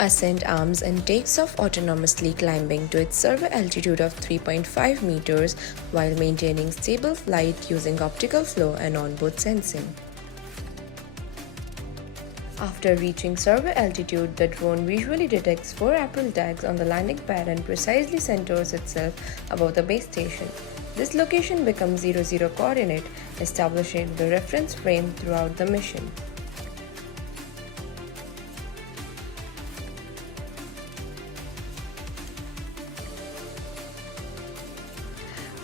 ASCEND arms and takes off autonomously, climbing to its survey altitude of 3.5 meters while maintaining stable flight using optical flow and onboard sensing. After reaching survey altitude, the drone visually detects 4 April tags on the landing pad and precisely centers itself above the base station. This location becomes 00 coordinate, establishing the reference frame throughout the mission.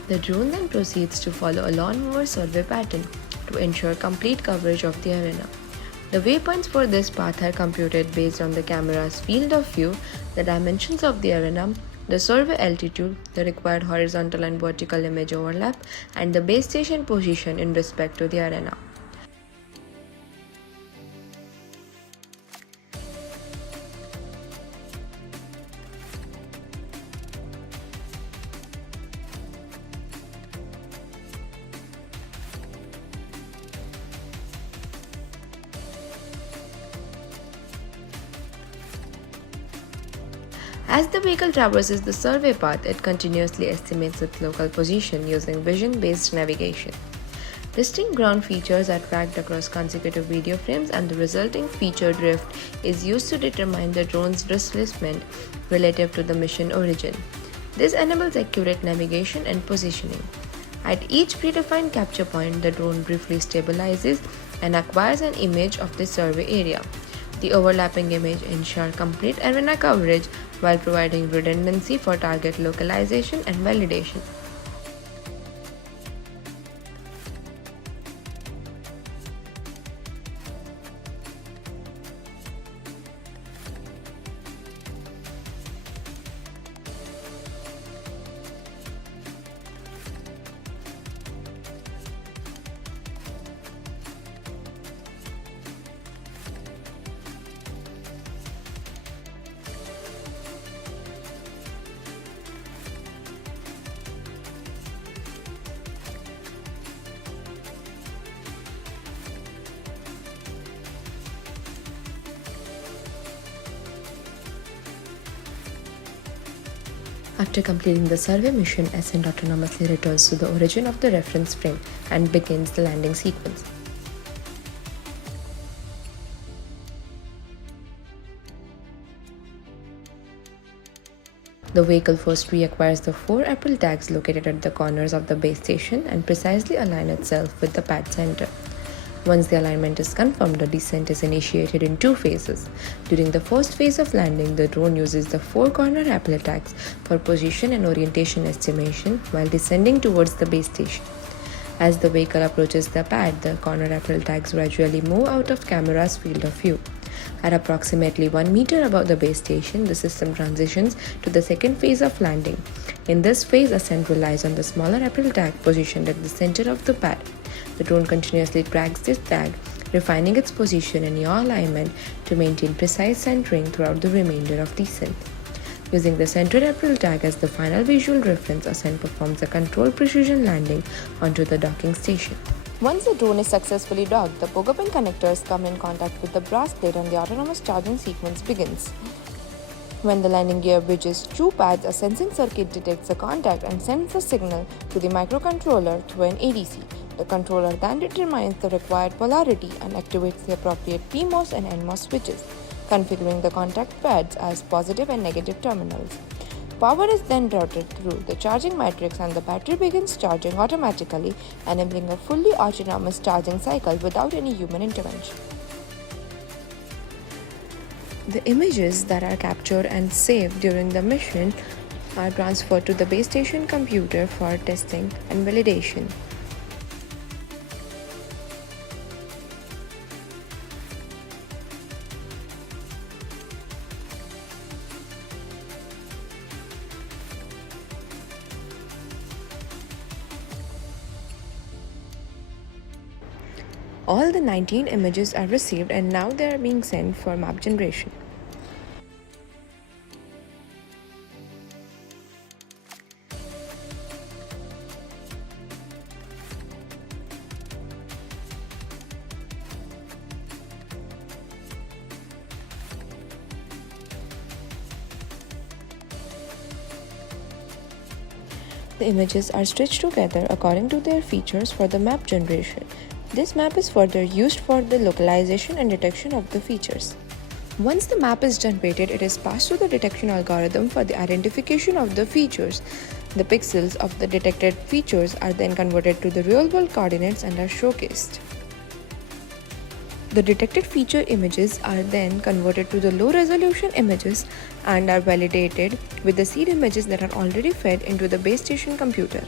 The drone then proceeds to follow a lawn mower survey pattern to ensure complete coverage of the arena. The waypoints for this path are computed based on the camera's field of view, the dimensions of the arena, the survey altitude, the required horizontal and vertical image overlap, and the base station position in respect to the arena. As the vehicle traverses the survey path, it continuously estimates its local position using vision-based navigation. Distinct ground features are tracked across consecutive video frames, and the resulting feature drift is used to determine the drone's displacement relative to the mission origin. This enables accurate navigation and positioning. At each predefined capture point, the drone briefly stabilizes and acquires an image of the survey area. The overlapping image ensures complete arena coverage while providing redundancy for target localization and validation. After completing the survey mission, ASCEND autonomously returns to the origin of the reference frame and begins the landing sequence. The vehicle first reacquires the 4 April tags located at the corners of the base station and precisely align itself with the pad center. Once the alignment is confirmed, the descent is initiated in 2 phases. During the first phase of landing, the drone uses the 4 corner April tags for position and orientation estimation while descending towards the base station. As the vehicle approaches the pad, the corner April tags gradually move out of camera's field of view. At approximately 1 meter above the base station, the system transitions to the second phase of landing. In this phase, ASCEND relies on the smaller April tag positioned at the center of the pad. The drone continuously tracks this tag, refining its position and yaw alignment to maintain precise centering throughout the remainder of descent. Using the center April tag as the final visual reference, ASCEND performs a controlled precision landing onto the docking station. Once the drone is successfully docked, the pogo pin connectors come in contact with the brass plate and the autonomous charging sequence begins. When the landing gear bridges 2 pads, a sensing circuit detects the contact and sends a signal to the microcontroller through an ADC. The controller then determines the required polarity and activates the appropriate PMOS and NMOS switches, configuring the contact pads as positive and negative terminals. Power is then routed through the charging matrix and the battery begins charging automatically, enabling a fully autonomous charging cycle without any human intervention. The images that are captured and saved during the mission are transferred to the base station computer for testing and validation. All the 19 images are received and now they are being sent for map generation. The images are stitched together according to their features for the map generation. This map is further used for the localization and detection of the features. Once the map is generated, it is passed to the detection algorithm for the identification of the features. The pixels of the detected features are then converted to the real-world coordinates and are showcased. The detected feature images are then converted to the low-resolution images and are validated with the seed images that are already fed into the base station computer.